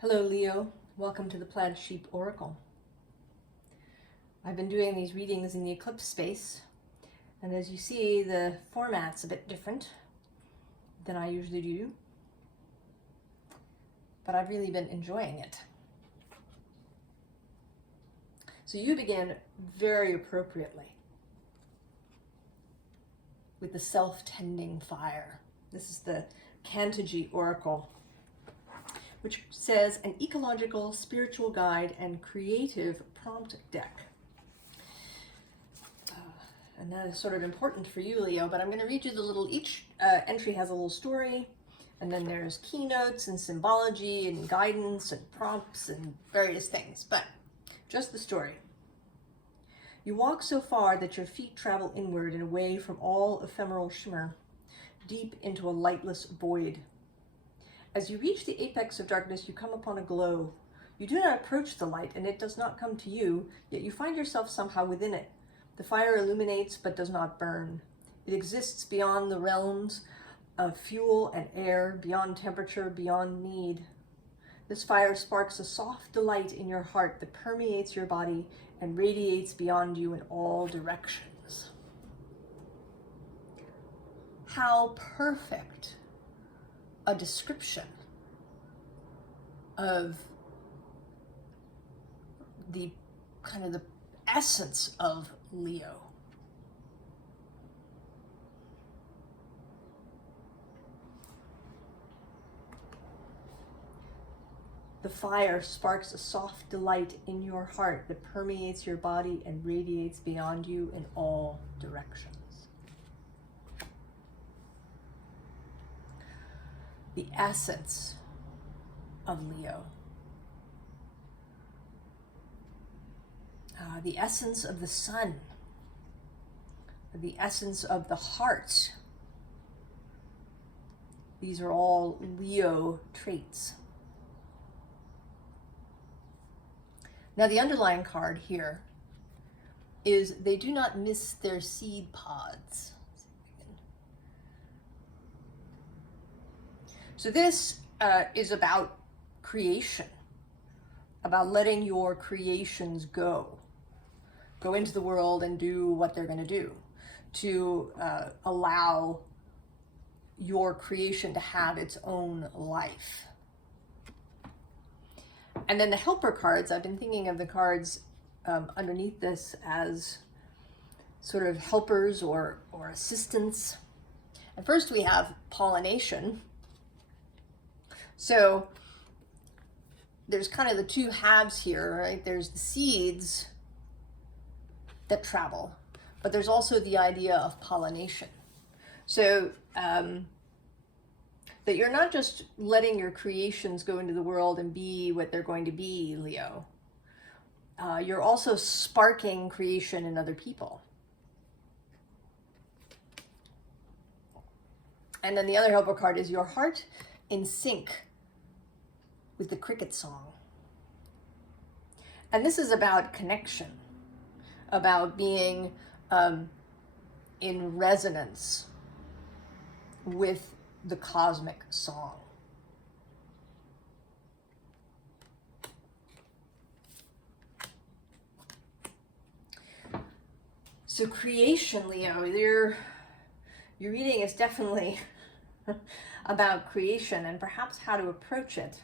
Hello Leo, welcome to the Plaid Oracle. I've been doing these readings in the Eclipse space, and as you see, the format's a bit different than I usually do, but I've really been enjoying it. So you begin very appropriately with the self-tending fire. This is the Cantigee Oracle, which says an ecological, spiritual guide and creative prompt deck. And that is sort of important for you, Leo, but I'm going to read you the little, each entry has a little story, and then there's keynotes and symbology and guidance and prompts and various things, but just the story. You walk so far that your feet travel inward and away from all ephemeral shimmer, deep into a lightless void. As you reach the apex of darkness, you come upon a glow. You do not approach the light, and it does not come to you, yet you find yourself somehow within it. The fire illuminates but does not burn. It exists beyond the realms of fuel and air, beyond temperature, beyond need. This fire sparks a soft delight in your heart that permeates your body and radiates beyond you in all directions. How perfect a description of the kind of the essence of Leo. The fire sparks a soft delight in your heart that permeates your body and radiates beyond you in all directions. The essence of Leo. The essence of the sun. The essence of the heart. These are all Leo traits. Now the underlying card here is they do not miss their seed pods. So this is about creation, about letting your creations go into the world and do what they're going to do, to allow your creation to have its own life. And then the helper cards, I've been thinking of the cards underneath this as sort of helpers or assistants. And first we have pollination. So there's kind of the two halves here, right? There's the seeds that travel, but there's also the idea of pollination. So that you're not just letting your creations go into the world and be what they're going to be, Leo. You're also sparking creation in other people. And then the other helper card is your heart in sync with the cricket song. And this is about connection, about being in resonance with the cosmic song. So creation, Leo, your reading is definitely about creation and perhaps how to approach it.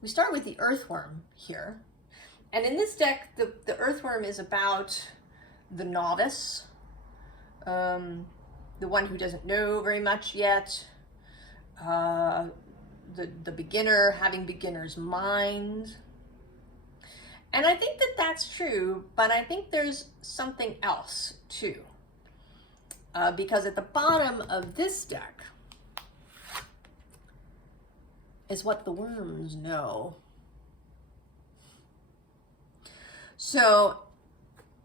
We start with the earthworm here. And in this deck, the earthworm is about the novice, the one who doesn't know very much yet, the beginner having beginner's mind. And I think that that's true, but I think there's something else too. Because at the bottom of this deck is what the worms know. So,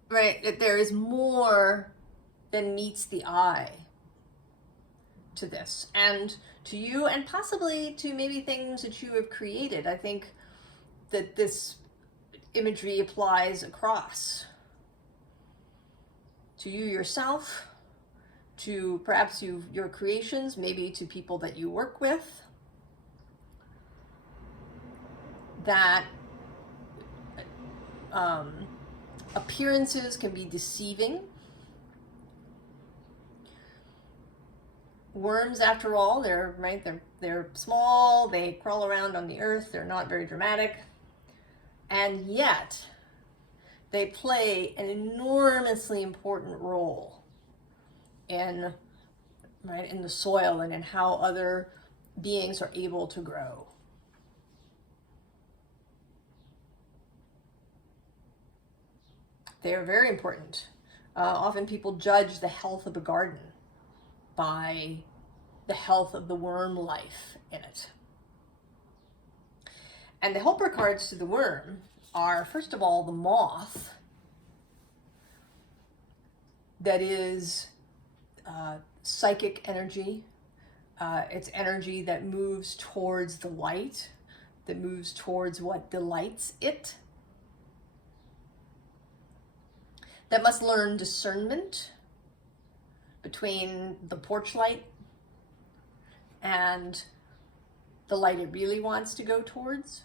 right, that there is more than meets the eye to this, and to you, and possibly to maybe things that you have created. I think that this imagery applies across to you yourself, to perhaps your creations, maybe to people that you work with, that appearances can be deceiving. Worms, after all, they're small, they crawl around on the earth, they're not very dramatic, and yet they play an enormously important role in the soil and in how other beings are able to grow. They are very important. Often people judge the health of a garden by the health of the worm life in it. And the helper cards to the worm are, first of all, the moth, that is psychic energy. It's energy that moves towards the light, that moves towards what delights it, that must learn discernment between the porch light and the light it really wants to go towards.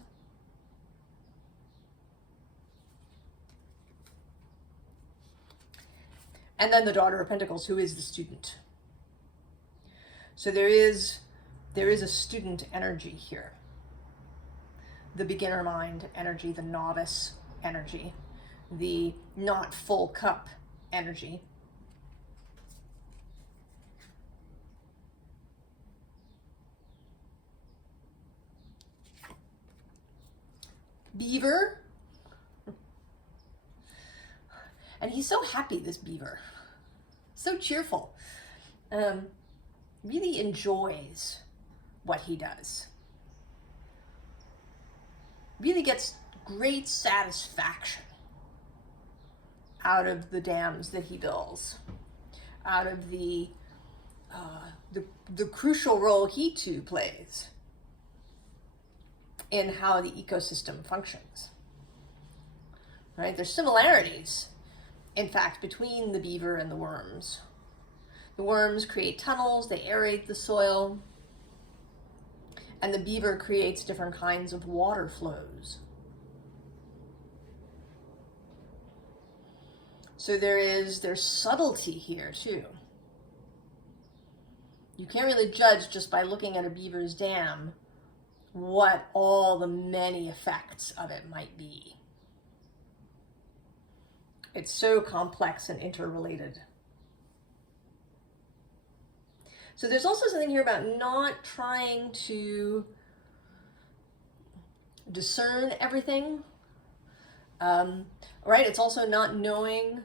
And then the Daughter of Pentacles, who is the student. So there is a student energy here. The beginner mind energy, the novice energy, the not full cup energy. Beaver. And he's so happy, this beaver. So cheerful. Really enjoys what he does. Really gets great satisfaction out of the dams that he builds, out of the crucial role he too plays in how the ecosystem functions. Right? There's similarities, in fact, between the beaver and the worms. The worms create tunnels, they aerate the soil, and the beaver creates different kinds of water flows. So there's subtlety here too. You can't really judge just by looking at a beaver's dam what all the many effects of it might be. It's so complex and interrelated. So there's also something here about not trying to discern everything. Right? It's also not knowing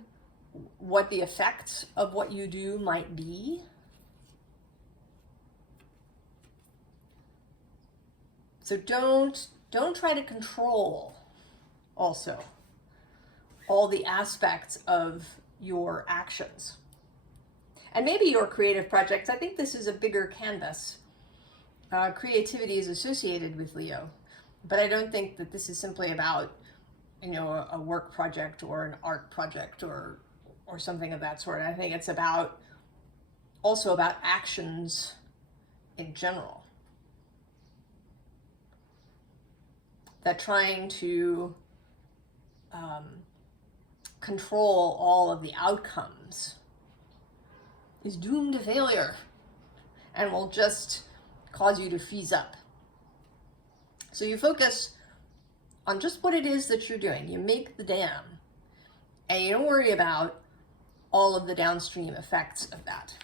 what the effects of what you do might be. So don't try to control also all the aspects of your actions. And maybe your creative projects, I think this is a bigger canvas. Creativity is associated with Leo, but I don't think that this is simply about, you know, a work project or an art project or something of that sort. I think it's also about actions in general. That trying to control all of the outcomes is doomed to failure and will just cause you to freeze up. So you focus on just what it is that you're doing. You make the dam, and you don't worry about all of the downstream effects of that.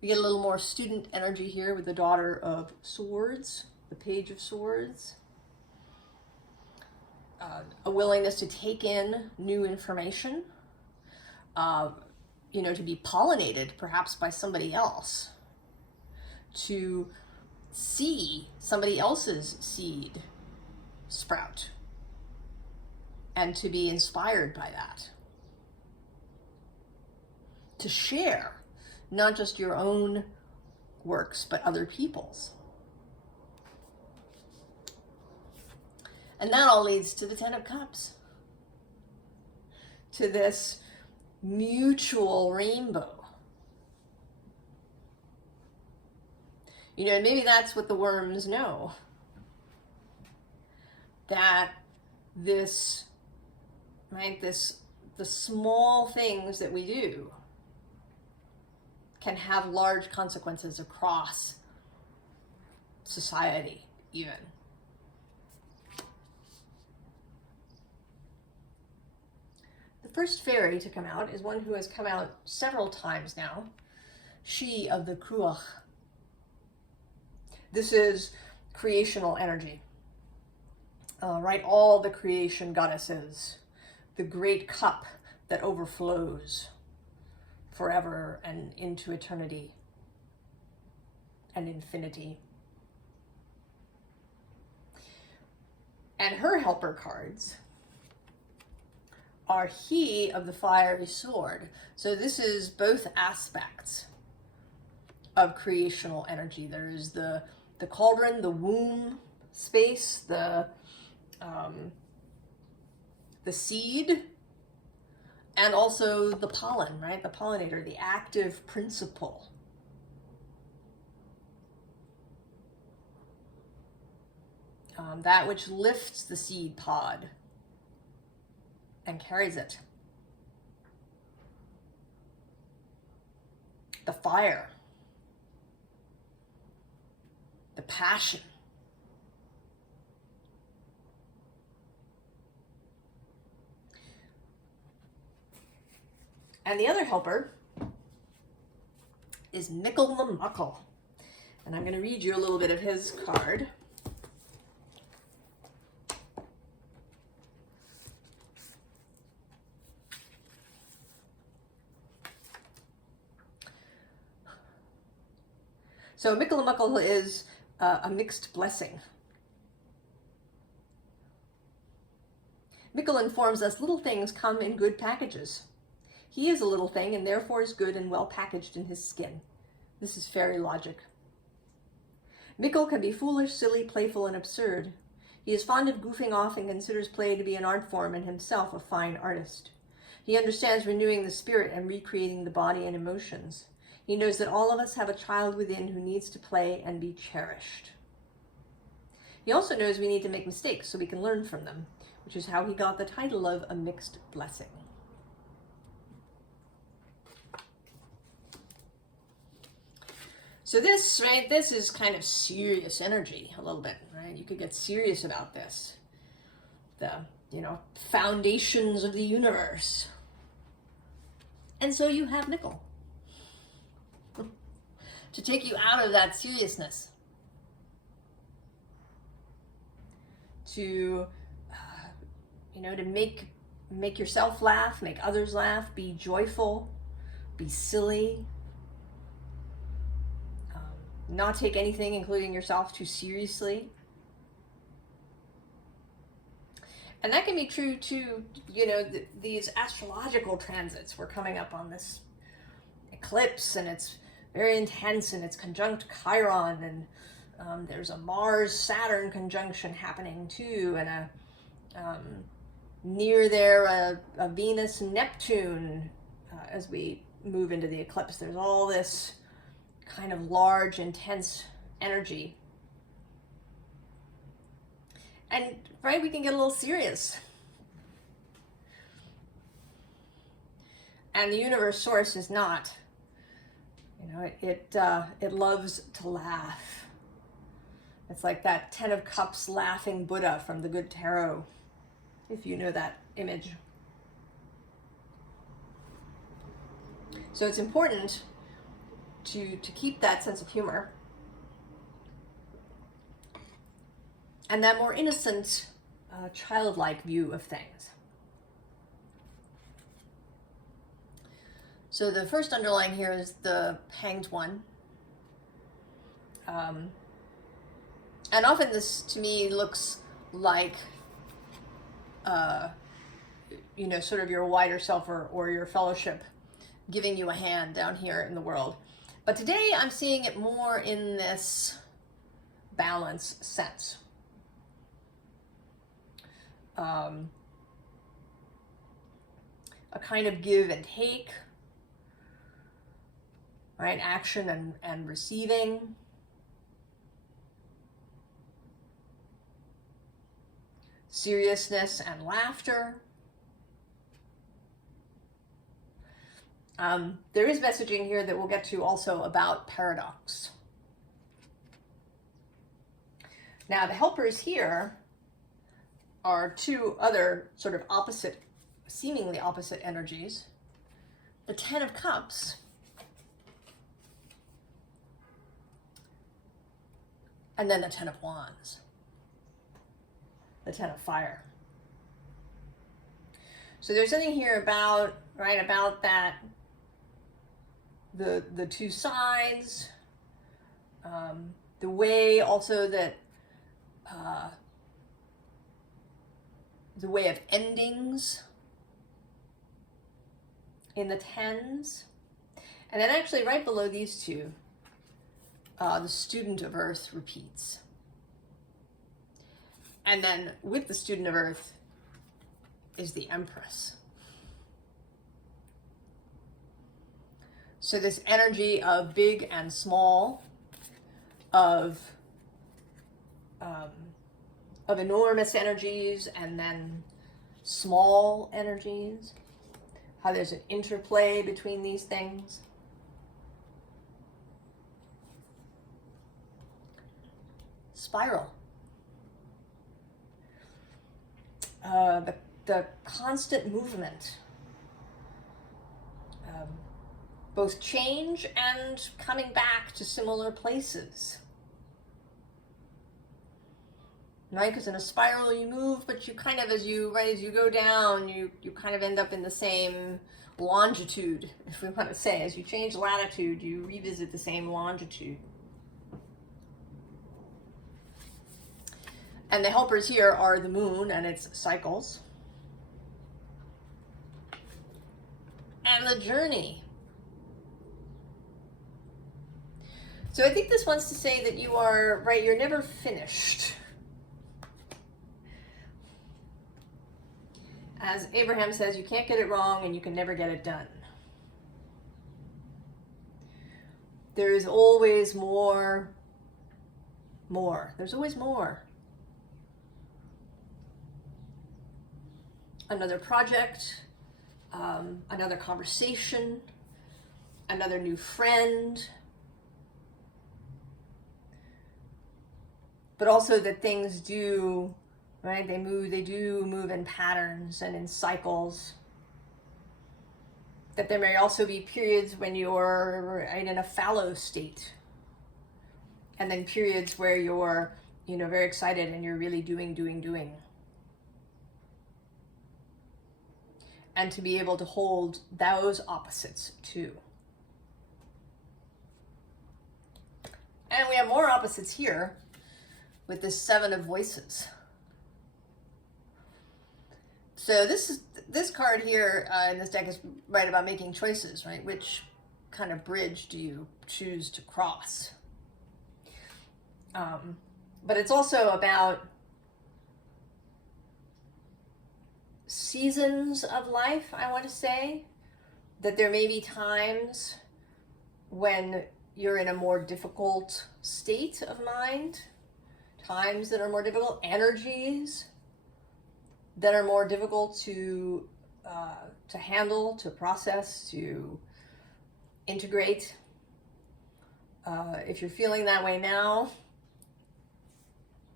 We get a little more student energy here with the Daughter of Swords, the Page of Swords. A willingness to take in new information, you know, to be pollinated perhaps by somebody else, to see somebody else's seed sprout, and to be inspired by that. To share not just your own works, but other people's. And that all leads to the Ten of Cups, to this mutual rainbow. You know, maybe that's what the worms know. That this, right, the small things that we do can have large consequences across society, even. The first fairy to come out is one who has come out several times now, she of the Cruach. This is creational energy, right? All the creation goddesses, the great cup that overflows forever and into eternity and infinity. And her helper cards are he of the fiery sword. So this is both aspects of creational energy. There's the cauldron, the womb space, the seed, and also the pollen, right? The pollinator, the active principle. That which lifts the seed pod and carries it. The fire. The passion. And the other helper is Mickle the Muckle. And I'm going to read you a little bit of his card. So Mickle the Muckle is a mixed blessing. Mickle informs us little things come in good packages. He is a little thing and therefore is good and well packaged in his skin. This is fairy logic. Mickle can be foolish, silly, playful, and absurd. He is fond of goofing off and considers play to be an art form and himself a fine artist. He understands renewing the spirit and recreating the body and emotions. He knows that all of us have a child within who needs to play and be cherished. He also knows we need to make mistakes so we can learn from them, which is how he got the title of a mixed blessing. So this, right, this is kind of serious energy a little bit, right? You could get serious about this. The, foundations of the universe. And so you have Mickle to take you out of that seriousness. To, to make yourself laugh, make others laugh, be joyful, be silly, not take anything, including yourself, too seriously. And that can be true too, these astrological transits. We're coming up on this eclipse and it's very intense and it's conjunct Chiron, and there's a Mars-Saturn conjunction happening too, and near there a Venus-Neptune as we move into the eclipse. There's all this kind of large, intense energy. And, right, we can get a little serious. And the universe source is not. It loves to laugh. It's like that 10 of Cups laughing Buddha from the Good Tarot, if you know that image. So it's important to keep that sense of humor and that more innocent, childlike view of things. So the first underlying here is the Hanged One. And often this, to me, looks like, sort of your wider self or your fellowship giving you a hand down here in the world. But today I'm seeing it more in this balance sense. A kind of give and take, right? Action and receiving. seriousness and laughter. There is messaging here that we'll get to also about paradox. Now the helpers here are two other sort of opposite, seemingly opposite energies. The Ten of Cups and then the Ten of Wands, the Ten of Fire. So there's something here about, right, about that, the two sides, the way also that, the way of endings in the tens. And then actually right below these two, the Student of Earth repeats. And then with the Student of Earth is the Empress. So this energy of big and small, of enormous energies and then small energies, how there's an interplay between these things. Spiral. The constant movement, both change and coming back to similar places. Right, because in a spiral you move, but you kind of, as you go down, you kind of end up in the same longitude, if we want to say. As you change latitude, you revisit the same longitude. And the helpers here are the moon and its cycles. And the journey. So I think this wants to say that you are, right, you're never finished. As Abraham says, you can't get it wrong and you can never get it done. There is always more. There's always more. Another project, another conversation, another new friend. But also that things do, right? They do move in patterns and in cycles. That there may also be periods when you're right, in a fallow state. And then periods where you're, very excited and you're really doing. And to be able to hold those opposites too. And we have more opposites here with this Seven of Voices. So this card here in this deck is right about making choices, right? Which kind of bridge do you choose to cross? But it's also about seasons of life, I want to say. That there may be times when you're in a more difficult state of mind, times that are more difficult, energies that are more difficult to handle, to process, to integrate. If you're feeling that way now,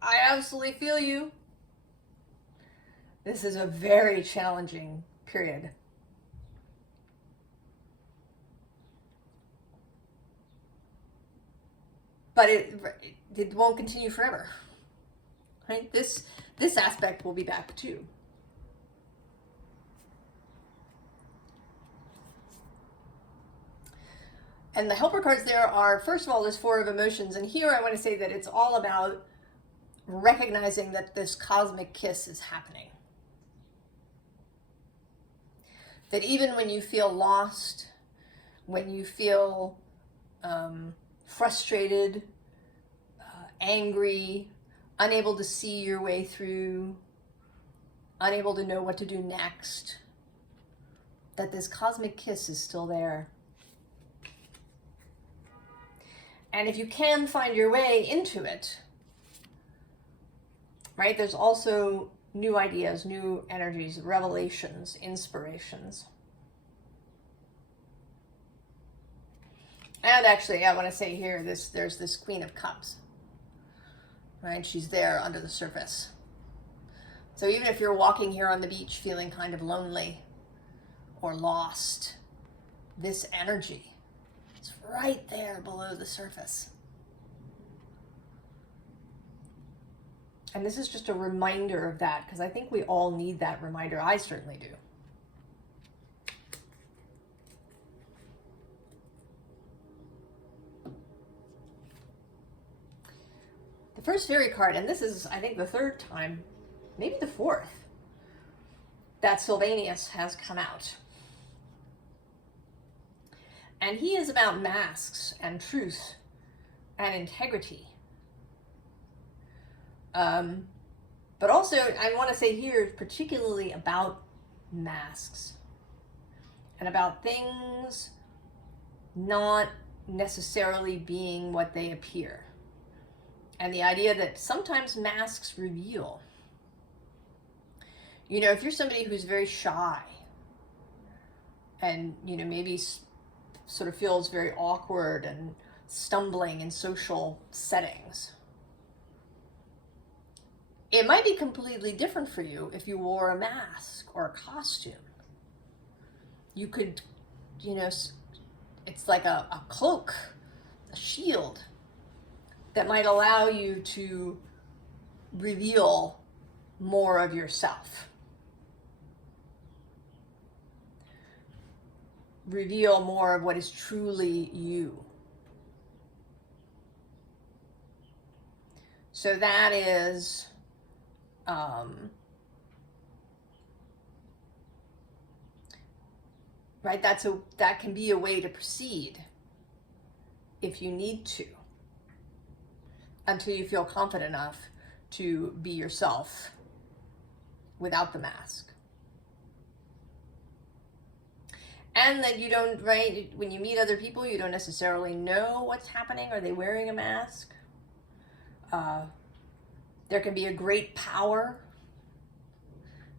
I absolutely feel you. This is a very challenging period. But it won't continue forever, right? This aspect will be back too. And the helper cards there are, first of all, this Four of Emotions. And here I want to say that it's all about recognizing that this cosmic kiss is happening. That even when you feel lost, when you feel frustrated, angry, unable to see your way through, unable to know what to do next, that this cosmic kiss is still there. And if you can find your way into it, right, there's also new ideas, new energies, revelations, inspirations. And actually, I want to say here, there's this Queen of Cups, right? She's there under the surface. So even if you're walking here on the beach feeling kind of lonely or lost, this energy is right there below the surface. And this is just a reminder of that, because I think we all need that reminder. I certainly do. The first fairy card, and this is, I think, the third time, maybe the fourth, that Sylvanus has come out. And he is about masks and truth and integrity. But also, I want to say here, particularly about masks and about things not necessarily being what they appear. And the idea that sometimes masks reveal. You know, if you're somebody who's very shy and, you know, maybe sort of feels very awkward and stumbling in social settings, it might be completely different for you if you wore a mask or a costume. You could, you know, it's like a cloak, a shield that might allow you to reveal more of yourself. Reveal more of what is truly you. So that is right, that can be a way to proceed if you need to, until you feel confident enough to be yourself without the mask. And that you don't, right, when you meet other people, you don't necessarily know what's happening. Are they wearing a mask? There can be a great power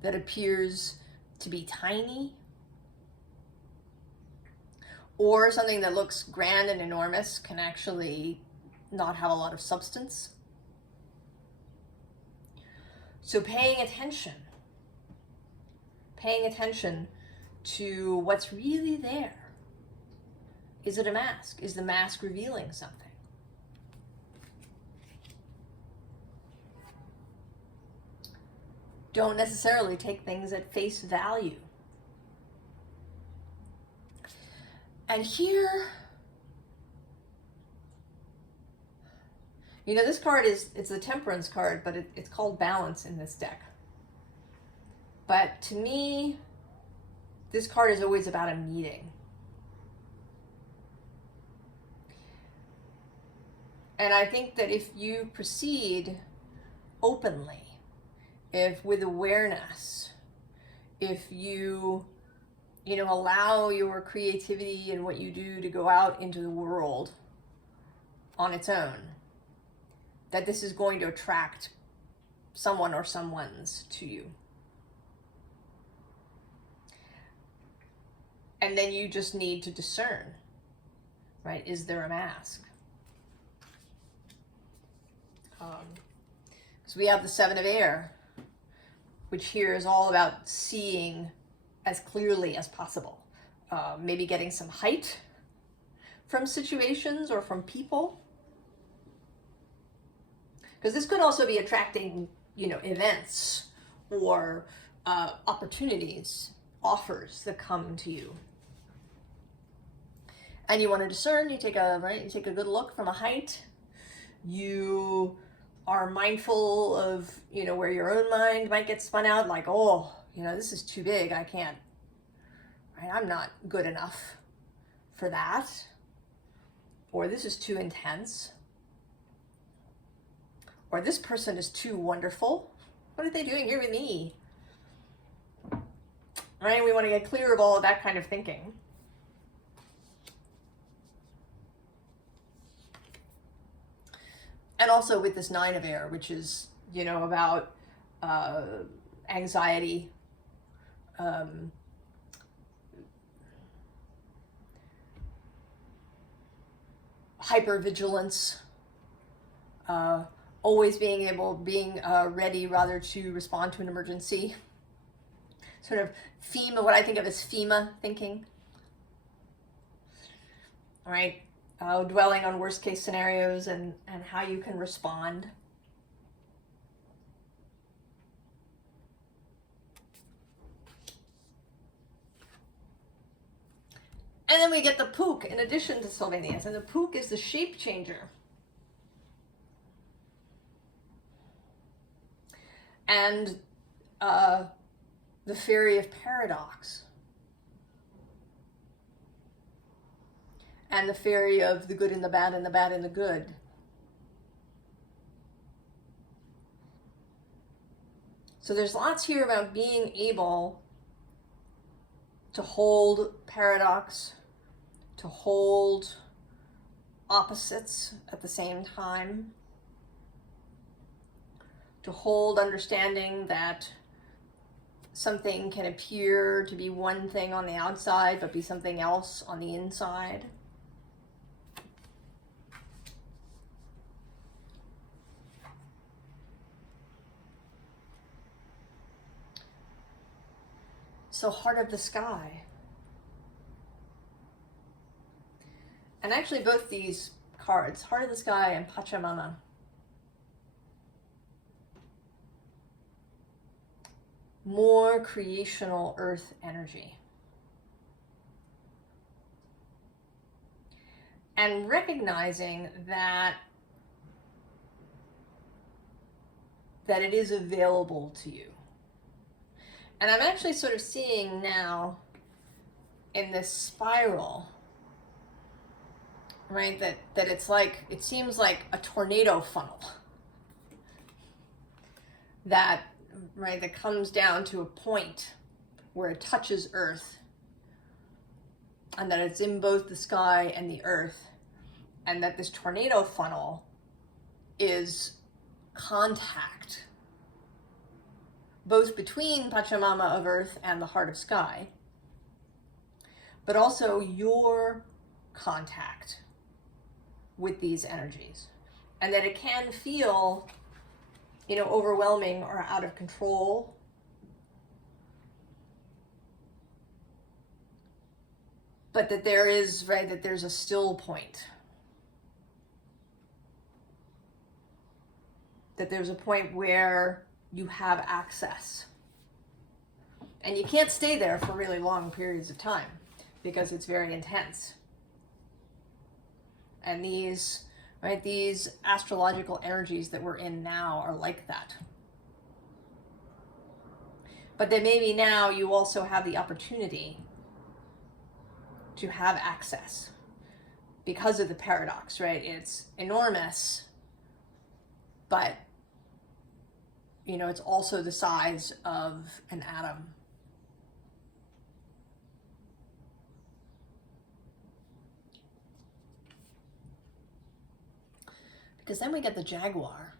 that appears to be tiny, or something that looks grand and enormous can actually not have a lot of substance. So paying attention to what's really there. Is it a mask? Is the mask revealing something? Don't necessarily take things at face value. And here, you know, this card it's a temperance card, but it's called balance in this deck. But to me, this card is always about a meeting. And I think that if you proceed openly, if with awareness, if you know, allow your creativity and what you do to go out into the world on its own, that this is going to attract someone or someones to you. And then you just need to discern, right? Is there a mask? So we have the Seven of Air, which here is all about seeing as clearly as possible. Maybe getting some height from situations or from people. Because this could also be attracting, you know, events or opportunities, offers that come to you. And you want to discern, you take a good look from a height. You are mindful of, you know, where your own mind might get spun out, like, oh, you know, this is too big, I can't, right? I'm not good enough for that. Or this is too intense. Or this person is too wonderful. What are they doing here with me? Right? We want to get clear of all of that kind of thinking. And also with this Nine of Air, which is, you know, about anxiety, hypervigilance, always being ready rather to respond to an emergency. Sort of FEMA, what I think of as FEMA thinking. All right, dwelling on worst case scenarios and how you can respond. And then we get the Pook in addition to Sylvanus, and the Pook is the shape changer. And the Fairy of Paradox. And the Fairy of the good and the bad and the bad and the good. So there's lots here about being able to hold paradox, to hold opposites at the same time, to hold understanding that something can appear to be one thing on the outside but be something else on the inside. So Heart of the Sky. And actually both these cards, Heart of the Sky and Pachamama, more creational earth energy. And recognizing that it is available to you. And I'm actually sort of seeing now in this spiral, right, that it's like, it seems like a tornado funnel that, right, that comes down to a point where it touches earth, and that it's in both the sky and the earth, and that this tornado funnel is contact, both between Pachamama of earth and the Heart of Sky, but also your contact with these energies. And that it can feel, you know, overwhelming or out of control. But that there is, right, that there's a still point. That there's a point where you have access. And you can't stay there for really long periods of time because it's very intense. And these, right, these astrological energies that we're in now are like that. But then maybe now you also have the opportunity to have access because of the paradox, right? It's enormous, but you know, it's also the size of an atom. Because then we get the Jaguar.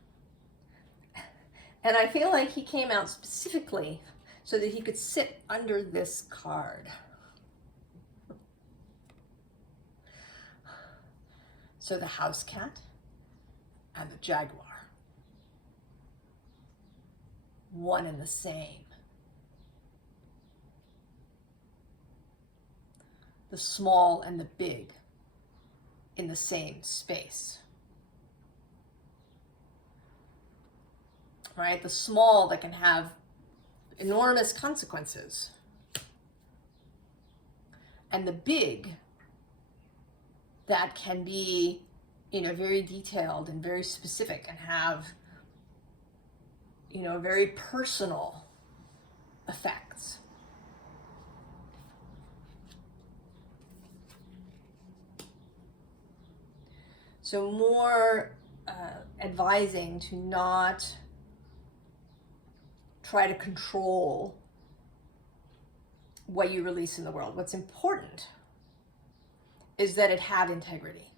And I feel like he came out specifically so that he could sit under this card. So the house cat and the Jaguar. One and the same. The small and the big in the same space. Right? The small that can have enormous consequences. And the big that can be, you know, very detailed and very specific and have, you know, very personal effects. So more advising to not try to control what you release in the world. What's important is that it have integrity.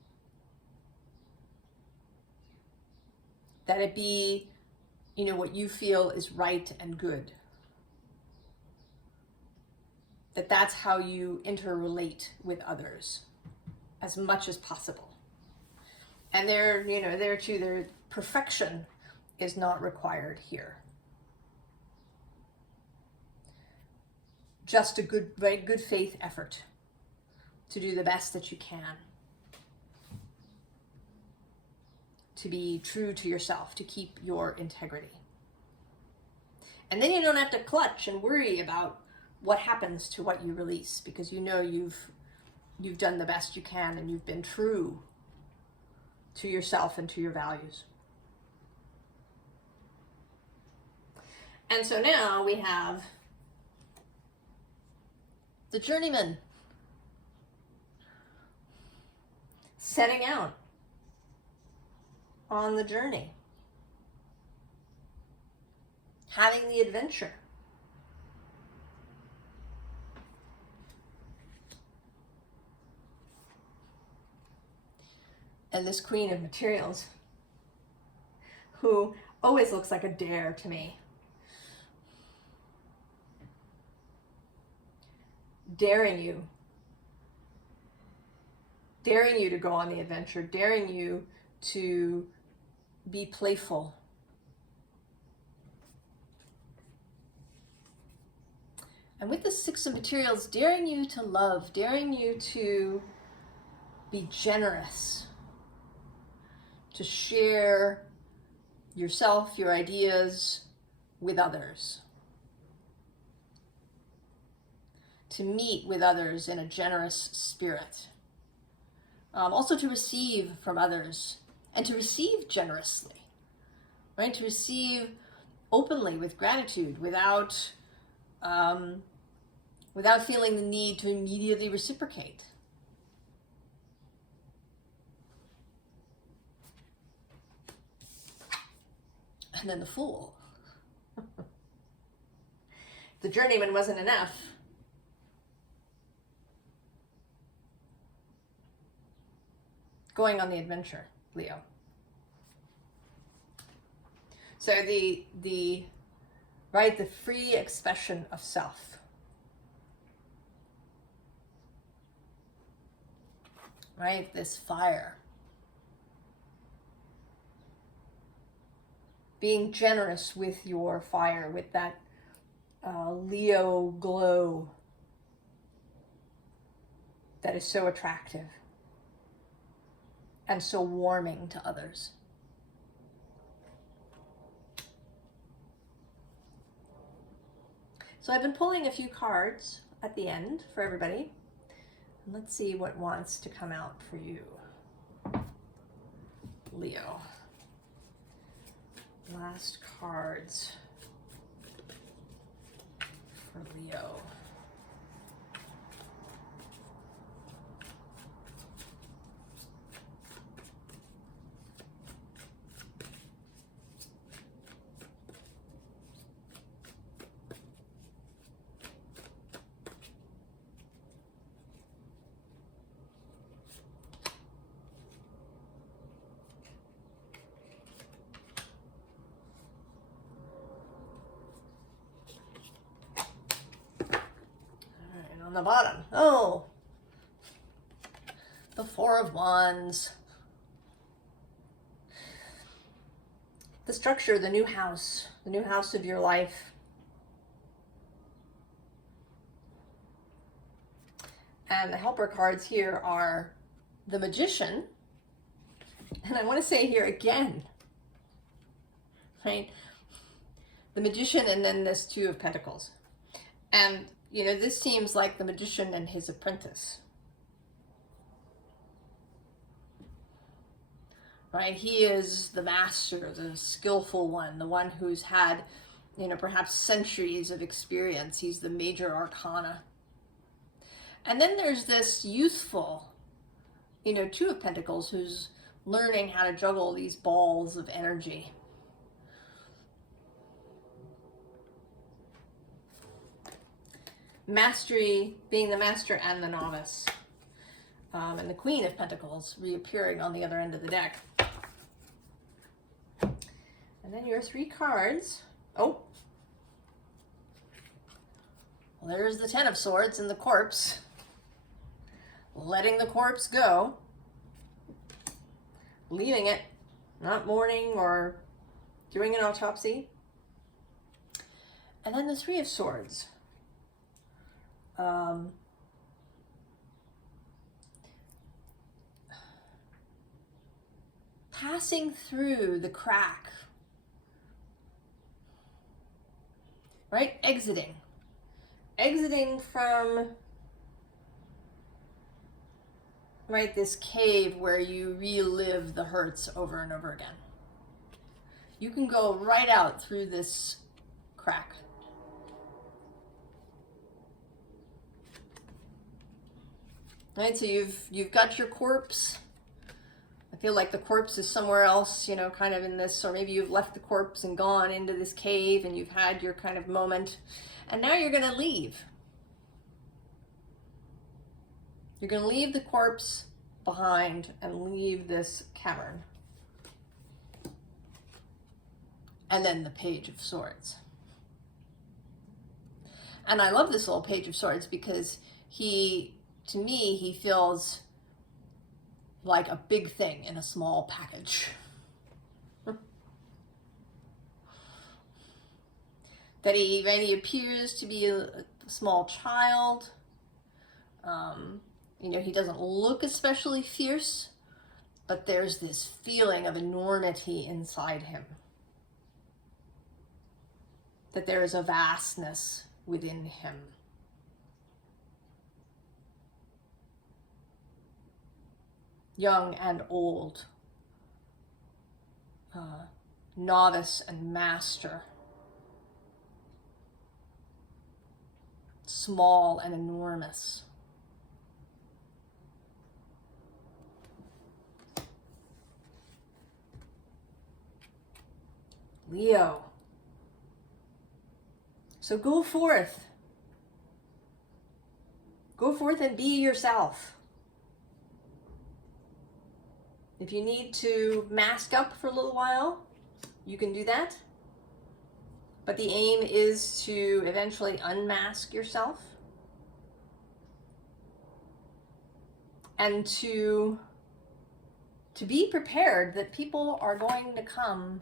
That it be, you know, what you feel is right and good. that's how you interrelate with others as much as possible. And there too, their perfection is not required here. Just a good faith effort to do the best that you can. To be true to yourself, to keep your integrity. And then you don't have to clutch and worry about what happens to what you release, because you know you've done the best you can and you've been true to yourself and to your values. And so now we have the journeyman setting out on the journey, having the adventure. And this Queen of Materials, who always looks like a dare to me. Daring you to go on the adventure, daring you to be playful. And with the Six of Materials, daring you to love, daring you to be generous, to share yourself, your ideas with others, to meet with others in a generous spirit, also to receive from others and to receive generously, right? To receive openly with gratitude without feeling the need to immediately reciprocate. And then the Fool. The journeyman wasn't enough. Going on the adventure, Leo. So the free expression of self. Right? This fire. Being generous with your fire, with that Leo glow that is so attractive and so warming to others. So I've been pulling a few cards at the end for everybody. Let's see what wants to come out for you, Leo. Last cards for Leo. On the bottom, oh, the Four of Wands. The structure, the new house of your life. And the helper cards here are the Magician. And I want to say here again, right? The Magician and then this Two of Pentacles. And you know, this seems like the magician and his apprentice. Right? He is the master, the skillful one, the one who's had, you know, perhaps centuries of experience. He's the major arcana. And then there's this youthful, you know, Two of Pentacles who's learning how to juggle these balls of energy. Mastery, being the master and the novice. And the Queen of Pentacles reappearing on the other end of the deck. And then your three cards. Oh. Well, there's the Ten of Swords and the corpse. Letting the corpse go. Leaving it. Not mourning or doing an autopsy. And then the Three of Swords. Passing through the crack. Right? Exiting. Exiting from, right, this cave where you relive the hurts over and over again. You can go right out through this crack. Right, so you've got your corpse. I feel like the corpse is somewhere else, you know, kind of in this, or maybe you've left the corpse and gone into this cave and you've had your kind of moment. And now you're going to leave. You're going to leave the corpse behind and leave this cavern. And then the Page of Swords. And I love this little Page of Swords because to me, he feels like a big thing in a small package. That he appears to be a small child. You know, he doesn't look especially fierce, but there's this feeling of enormity inside him. That there is a vastness within him. Young and old, novice and master, small and enormous. Leo. So go forth. Go forth and be yourself. If you need to mask up for a little while, you can do that. But the aim is to eventually unmask yourself. And to be prepared that people are going to come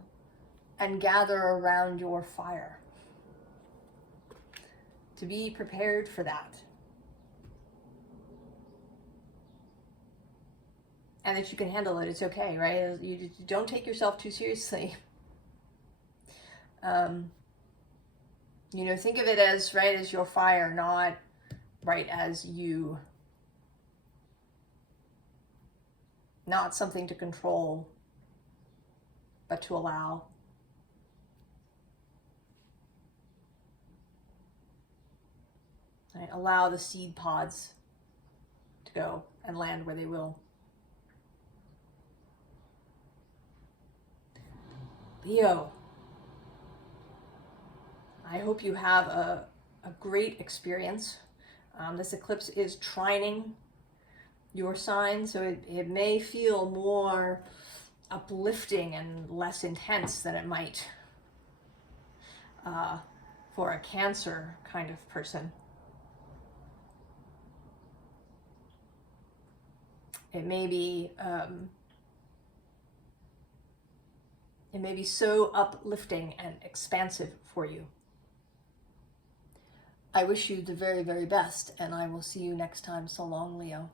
and gather around your fire. To be prepared for that. And that you can handle it, it's okay, right? You don't take yourself too seriously. You know, think of it as, right, as your fire, not, right, as you. Not something to control, but to allow. Right? Allow the seed pods to go and land where they will. Leo, I hope you have a great experience. This eclipse is trining your sign, so it may feel more uplifting and less intense than it might for a Cancer kind of person. It may be so uplifting and expansive for you. I wish you the very, very best, and I will see you next time. So long, Leo.